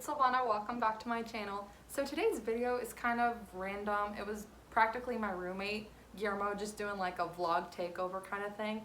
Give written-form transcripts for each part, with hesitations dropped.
it's Silvana. Welcome back to my channel. So today's video is kind of random. It was practically my roommate, Guillermo, just doing like a vlog takeover kind of thing.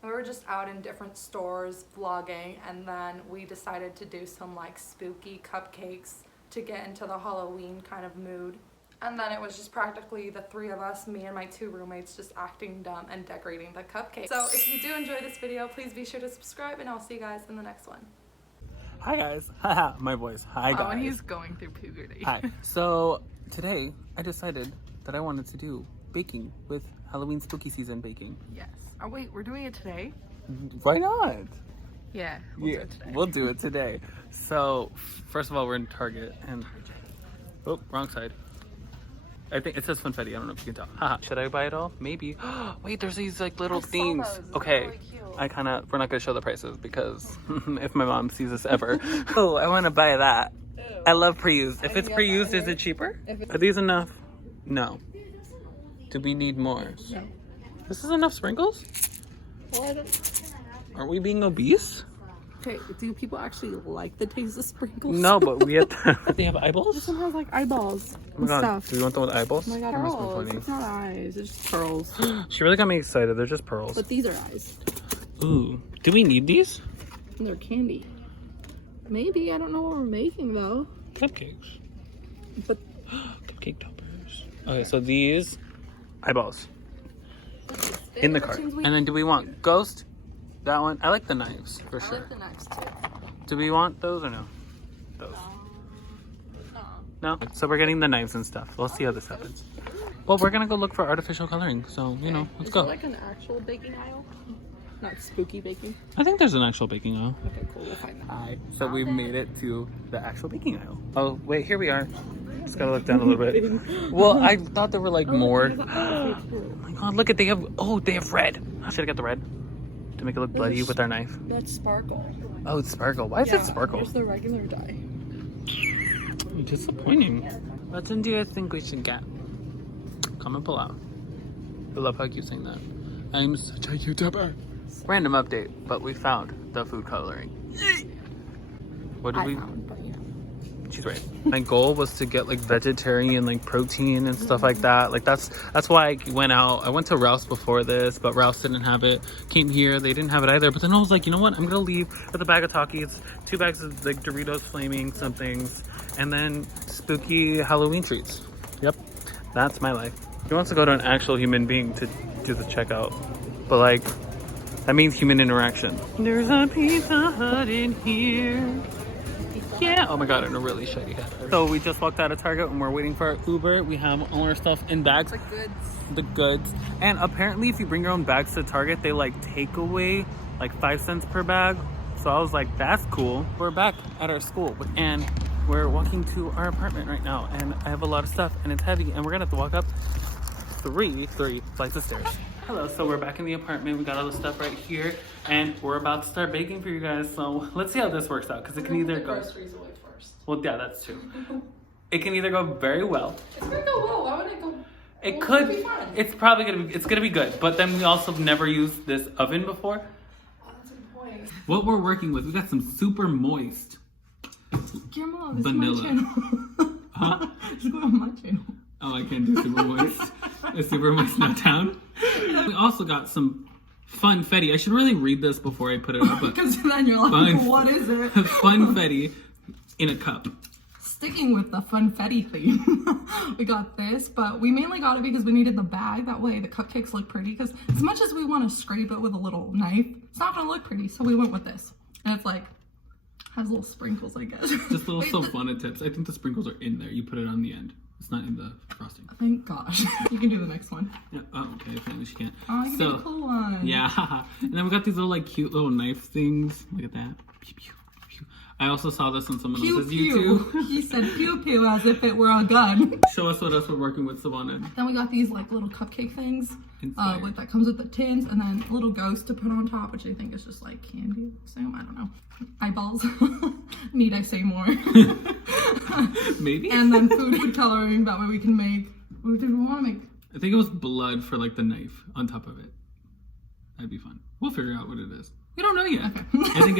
And we were just out in different stores vlogging, and then we decided to do some like spooky cupcakes to get into the Halloween kind of mood. And then it was just practically the three of us, me and my two roommates, just acting dumb and decorating the cupcake. So if you do enjoy this video, please be sure to subscribe, and I'll see you guys in the next one. Hi guys. Haha, my voice. Hi guys. Oh, and he's going through puberty. Hi. So today I decided that I wanted to do baking with Halloween spooky season baking. Yes. Oh wait, we're doing it today? Why not? Yeah, we'll do it today. We'll do it today. So first of all, we're in Target and oh, wrong side. I think it says funfetti. I don't know if you can tell. Haha. Should I buy it all? Maybe. Wait, there's these like little things. Okay. We're not gonna show the prices because if my mom sees this ever. Oh, I want to buy that. Ew. I love pre-used. If it's pre-used, is it cheaper? Are these enough? No. Do we need more? No. This is enough sprinkles? Well, I don't... Aren't we being obese? Okay, do people actually like the taste of sprinkles? No, but we have they have eyeballs? This one has like eyeballs and God. stuff. Do you want them with eyeballs? Oh my god, That must be pearls. funny. It's not eyes, it's just pearls. She really got me excited. They're just pearls. But these are eyes. Ooh. Do we need these? And they're candy. Maybe, I don't know what we're making though. Cupcakes. But Cupcake toppers. Okay, so these eyeballs in the cart. And then do we want ghost? That one? I like the knives for sure. I like the knives too. Do we want those or no? Those. No? So we're getting the knives and stuff. We'll see how this happens. Well, we're gonna go look for artificial coloring. So, you know, let's Is go. there like an actual baking aisle? Not spooky baking? I think there's an actual baking aisle. Okay, cool. We'll find that. Hi. So we made it to the actual baking aisle. Oh, wait, here we are. Just gotta look down a little bit. Well, I thought there were like more. Oh my god, look at they have red. I should have got the red to make it look bloody with our knife. That's sparkle. Oh, it's sparkle. Why is it sparkle? Here's the regular dye. Disappointing. What do you think we should get? Comment below. I love how you keep saying that. I'm such a YouTuber. Random update, but we found the food coloring. What did we? She's right. My goal was to get like vegetarian, like protein and stuff like that. Like that's why I went out. I went to Rouse before this, but Rouse didn't have it. Came here, they didn't have it either. But then I was like, you know what? I'm gonna leave with a bag of Takis, 2 bags of like Doritos Flaming somethings, and then spooky Halloween treats. Yep, that's my life. He wants to go to an actual human being to do the checkout, but like that means human interaction. There's a Pizza Hut in here. Yeah. Oh my god, in a really shitty head. So we just walked out of Target and we're waiting for our Uber. We have all our stuff in bags. The goods. The goods. And apparently if you bring your own bags to Target, they like take away like 5 cents per bag. So I was like, that's cool. We're back at our school and we're walking to our apartment right now. And I have a lot of stuff and it's heavy and we're gonna have to walk up three flights of stairs. Hello, so we're back in the apartment. We got all the stuff right here, and we're about to start baking for you guys. So let's see how this works out, because it can either go. Groceries away first. Well, yeah, that's true. It can either go very well. It's gonna go well. Why would it go? It Well, could. it'll be fun. It's probably gonna be good. But then we also have never used this oven before. Oh, that's a good point. What we're working with, we got some super moist Guillermo, this vanilla. is my channel. Huh? Just go on my channel. Oh, I can't do super moist. Is super moist not down? We also got some funfetti. I should really read this before I put it up. Because then you're like, Fun- what is it? Funfetti in a cup. Sticking with the funfetti theme, we got this, but we mainly got it because we needed the bag. That way the cupcakes look pretty, because as much as we want to scrape it with a little knife, it's not going to look pretty, so we went with this. And it's like, has little sprinkles, I guess. Just little Silvana tips. I think the sprinkles are in there. You put it on the end. It's not in the frosting. Thank gosh. You can do the next one. Yeah. Oh, okay. Apparently she can't. Oh, you did a cool one. Yeah. And then we got these little like cute little knife things. Look at that. Pew, pew, pew. I also saw this on someone Pew else's pew. YouTube. He said pew pew as if it were a gun. Show us what else we're working with, Silvana. Then we got these like little cupcake things. Inspired. That comes with the tins, and then a little ghost to put on top, which I think is just like candy. So I don't know. Eyeballs. Need I say more? Maybe. And then food coloring. That way we can make. What did we want to make? I think it was blood for like the knife on top of it. That'd be fun. We'll figure out what it is. We don't know yet. Okay. I think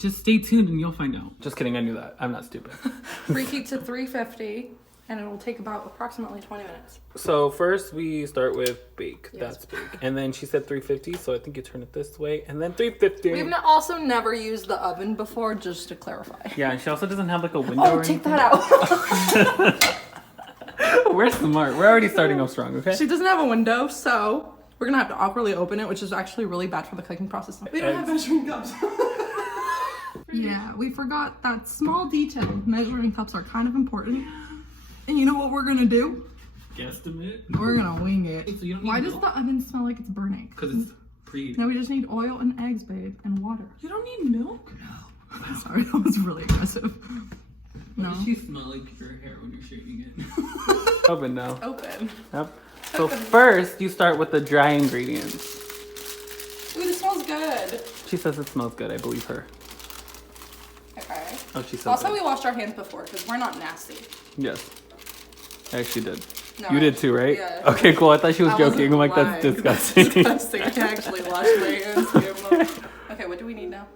Just stay tuned and you'll find out. Just kidding, I knew that. I'm not stupid. Preheat to 350, and it will take about approximately 20 minutes. So first we start with bake. Yes. That's bake. And then she said 350, so I think you turn it this way. And then 350. We've also never used the oven before, just to clarify. Yeah, and she also doesn't have like a window Oh, or take anything. that out. We're smart. We're already starting off strong, okay? She doesn't have a window, so we're gonna have to awkwardly open it, which is actually really bad for the cooking process. We don't have measuring cups. Yeah, we forgot that small detail. Measuring cups are kind of important. And you know what we're gonna do? Guesstimate. We're gonna wing it. So you don't need Why does milk? the oven smell like it's burning? Because it's pre. No, we just need oil and eggs, babe, and water. You don't need milk? No. Sorry, that was really aggressive. No. Does she smell like your hair when you're shaving it? Open now. Open. Yep. So first, you start with the dry ingredients. Ooh, this smells good. She says it smells good. I believe her. Okay. Oh, she says Also, it. we washed our hands before because we're not nasty. Yes. I actually did. No, You did too, right? Yeah. Okay, cool. I thought she was I joking. I'm wasn't like, that's lying. disgusting. Disgusting. I actually washed my hands. Okay, what do we need now?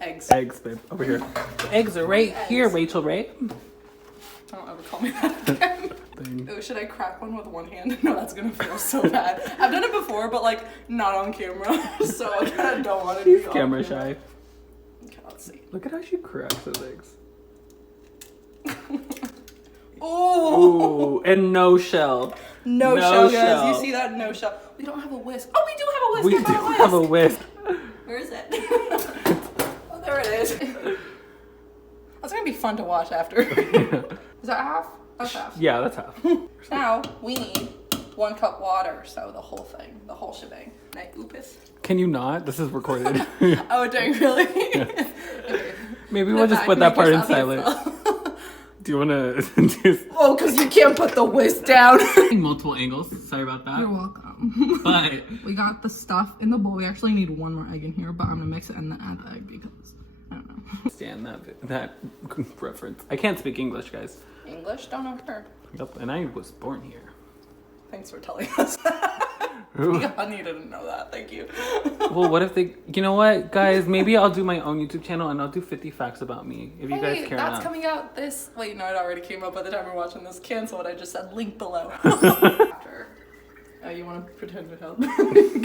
Eggs. Eggs, babe. Over here. Eggs are right here, Eggs. Rachel, right? Don't ever call me that again. Thing. Ooh, should I crack one with one hand? No, that's gonna feel so bad. I've done it before, but like not on camera, so I kind of don't want to be on Camera shy. Okay, let's see. Look at how she cracks those eggs. Ooh. Ooh, and no shell. No, No shell, guys. shell. You see that? No shell. We don't have a whisk. Oh, we do have a whisk. We I do found have a whisk. Where is it? Oh, there it is. That's gonna be fun to watch after. Is that half? That's half. Yeah, that's half. Now we need 1 cup water, so the whole thing, the whole shebang. Oopus. Can you not? This is recorded. Oh, dang, really? Okay. Maybe we'll just put that part in Make yourself silent. Do you want to do Oh, because you can't put the whisk down. multiple angles? Sorry about that. You're welcome. But We got the stuff in the bowl. We actually need 1 more egg in here, but I'm gonna mix it and then add the egg because I don't know. stand that reference. I can't speak English, guys. English? Don't know her. Yep, and I was born here. Thanks for telling us. Ooh. Yeah, I needed to know that. Thank you. Well, what if they? You know what, guys? Maybe I'll do my own YouTube channel and I'll do 50 facts about me. If you guys care that's enough. coming out this. Wait, no, it already came up by the time we're watching this. Cancel what I just said. Link below. After. Oh, you want to pretend to help?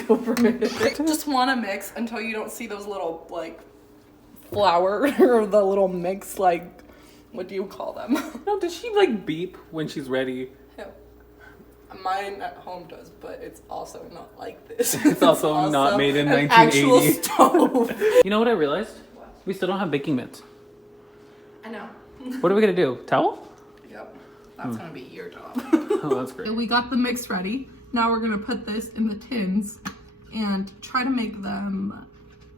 Go for it. Just want to mix until you don't see those little like flour or the little mix like. What do you call them? No, does she like beep when she's ready? Mine at home does, but it's also not like this. It's also not made in an 1980. actual stove. You know what I realized? What? We still don't have baking mitts. I know. What are we gonna do? Towel? Yep. That's gonna be your job. Oh, that's great. We got the mix ready. Now we're gonna put this in the tins and try to make them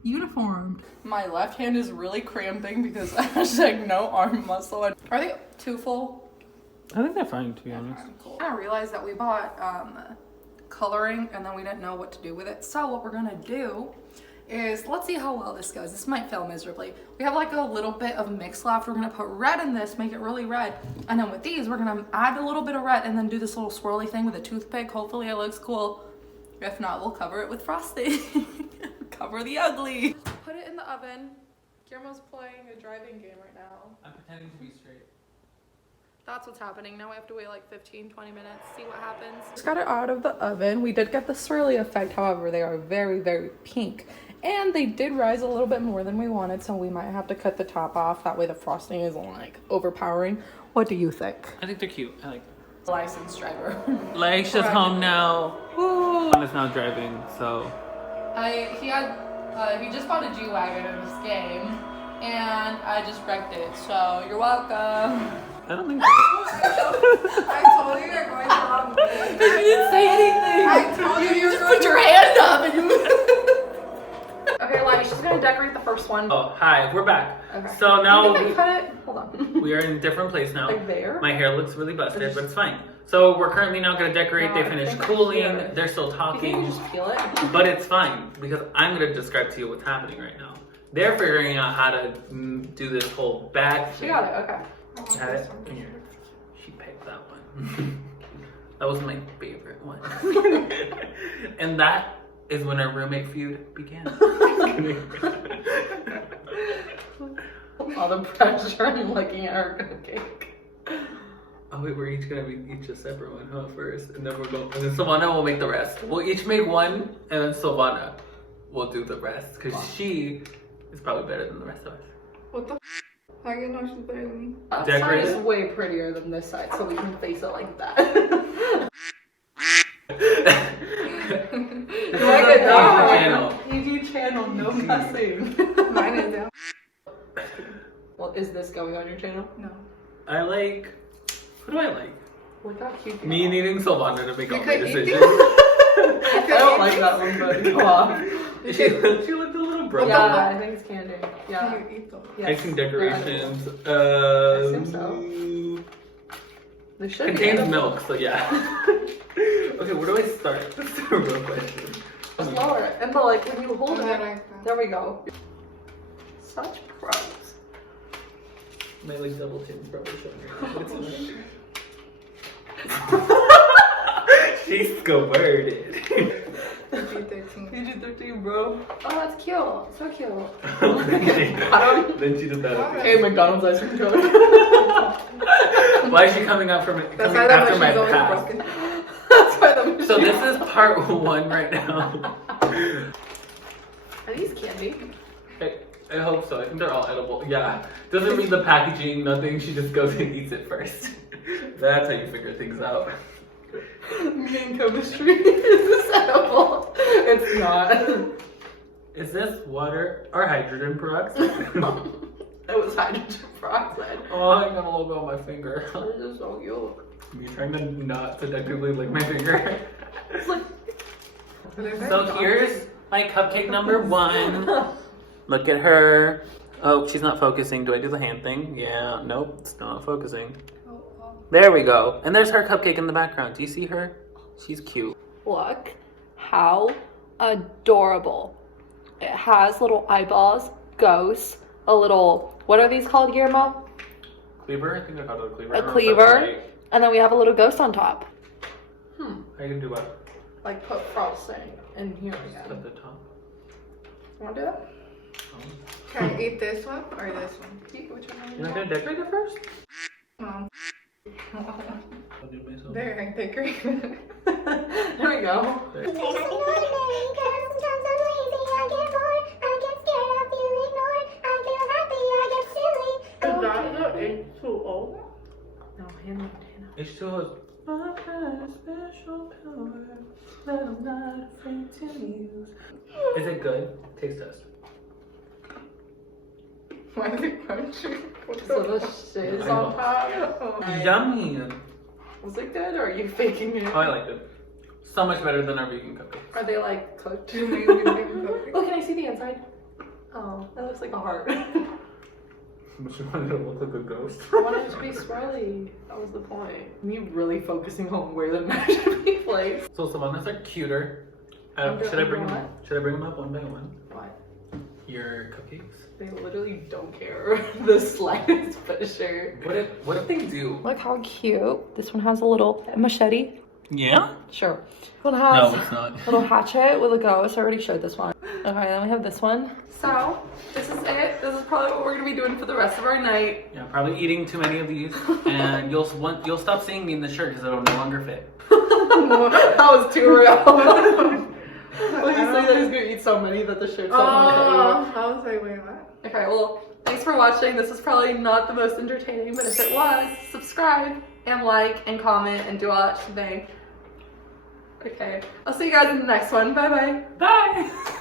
uniform. My left hand is really cramping because hashtag no arm muscle. Are they too full? I think they're fine, to be honest. Cool. I realized that we bought coloring and then we didn't know what to do with it. So what we're gonna do is, let's see how well this goes. This might fail miserably. We have like a little bit of mix left. We're gonna put red in this, make it really red. And then with these, we're gonna add a little bit of red and then do this little swirly thing with a toothpick. Hopefully it looks cool. If not, we'll cover it with frosting. Cover the ugly. Put it in the oven. Guillermo's playing a driving game right now. I'm pretending to be straight. That's what's happening. Now we have to wait like 15-20 minutes, see what happens. Just got it out of the oven. We did get the swirly effect, however, they are very, very pink. And they did rise a little bit more than we wanted, so we might have to cut the top off. That way the frosting isn't like overpowering. What do you think? I think they're cute. I like them. Licensed driver. Laisha's home now. Woo! One is now driving, so. He just bought a G-Wagon in this game, and I just wrecked it, so you're welcome. I don't think so. I told you you're going the wrong way. You didn't say anything. I told you you're going. Put your hand up and you. Okay, Lottie, she's gonna decorate the first one. Oh, hi, we're back. Okay. So now You think I cut it? Hold on. we are in a different place now. Like there? My hair looks really busted, but it's fine. So we're currently now gonna decorate. No, They I finished think I cooling. hear it. They're still You think talking, you just peel it? but it's fine because I'm gonna describe to you what's happening right now. They're figuring out how to do this whole bag She thing. got it. Okay. Got it? Here. She picked that one. That was my favorite one. And that is when our roommate feud began. all the pressure and looking at her cupcake. Oh wait, we're each gonna make each a separate one, huh? First, and then we'll go, and then Silvana will make the rest. We'll each make one, and then Silvana will do the rest, because she is probably better than the rest of us. What the? How do you know she's better than me? That Decorated? side is way prettier than this side, so we can face it like that. This is a channel. PG channel, no cussing. Mine is down. Well, is this going on your channel? No. I like. Who do I like? Look how cute. Me needing Silvana to make all my could eat decisions. I don't like that one, but go off. she looked a little broken. Yeah, I think it's candy. Yeah. You eat them. Yes. Icing decorations. assume so. They should be Contains edible. milk, so yeah. Okay, where do I start? That's a real question. Lower. And but like when you hold Oh, it, that I- there we go. Such pros. My like double chin's probably showing right She's squirted. PG-13. PG-13, bro. Oh, that's cute. So cute. Then she did that. Hey, McDonald's ice cream cone. Why is she coming out from That's coming why that after my machine's always past? broken. That's why the machine. So this is part 1 right now. Are these candy? I hope so. I think they're all edible. Yeah. Doesn't read the packaging, nothing. She just goes and eats it first. That's how you figure things out. Me and chemistry. Is this edible? It's not. Is this water or hydrogen peroxide? It was hydrogen peroxide. Oh, I got a little bit on my finger. This is so cute. You're trying to not seductively lick my finger. It's like. So here's my cupcake number 1. Look at her. Oh, she's not focusing. Do I do the hand thing? Yeah, nope, it's not focusing. There we go. And there's her cupcake in the background. Do you see her? She's cute. Look how adorable. It has little eyeballs, ghosts, a little, what are these called, Guillermo? Cleaver? I think I called it a cleaver. A I don't know if cleaver. that's right. And then we have a little ghost on top. How you gonna do what? Like put frosting in here Just at the top. Want to do that? Can I eat this one or this one? Which one? You're not gonna decorate it first? No. I'll do it myself. There, I decorate. There we go. H2O. No, Hannah. H2O is my kind of special power that I'm not afraid to use. Is it good? Taste test. Why is it crunchy? What's So the the shiz I know. on top. Yummy! Was it good or are you faking it? Oh, I liked it. So much better than our vegan cupcake. Are they like cooked? You made me think of it. Oh, can I see the inside? Oh, that looks like a heart. But you wanted to look like a ghost. I wanted it to be swirly. That was the point. Me really focusing on where the match should be placed. So Savannah's are cuter. Under- Should I bring under them? Should I bring them up one by one? What? Your cupcakes. They literally don't care the slightest bit sure. What if they do? Look how cute. This one has a little machete. Yeah. Sure. This one has No, it's not. a little hatchet with a ghost. I already showed this one. Okay, then we have this one. So, this is it. This is probably what we're gonna be doing for the rest of our night. Yeah, probably eating too many of these, and you'll stop seeing me in the shirt because it'll no longer fit. That was too real. Well, he said that he's gonna eat so many that the shirt's not gonna fit. I was like, wait, what? Okay, well, thanks for watching. This is probably not the most entertaining, but if it was, subscribe and like and comment and do all that shebang. Okay, I'll see you guys in the next one. Bye-bye. Bye.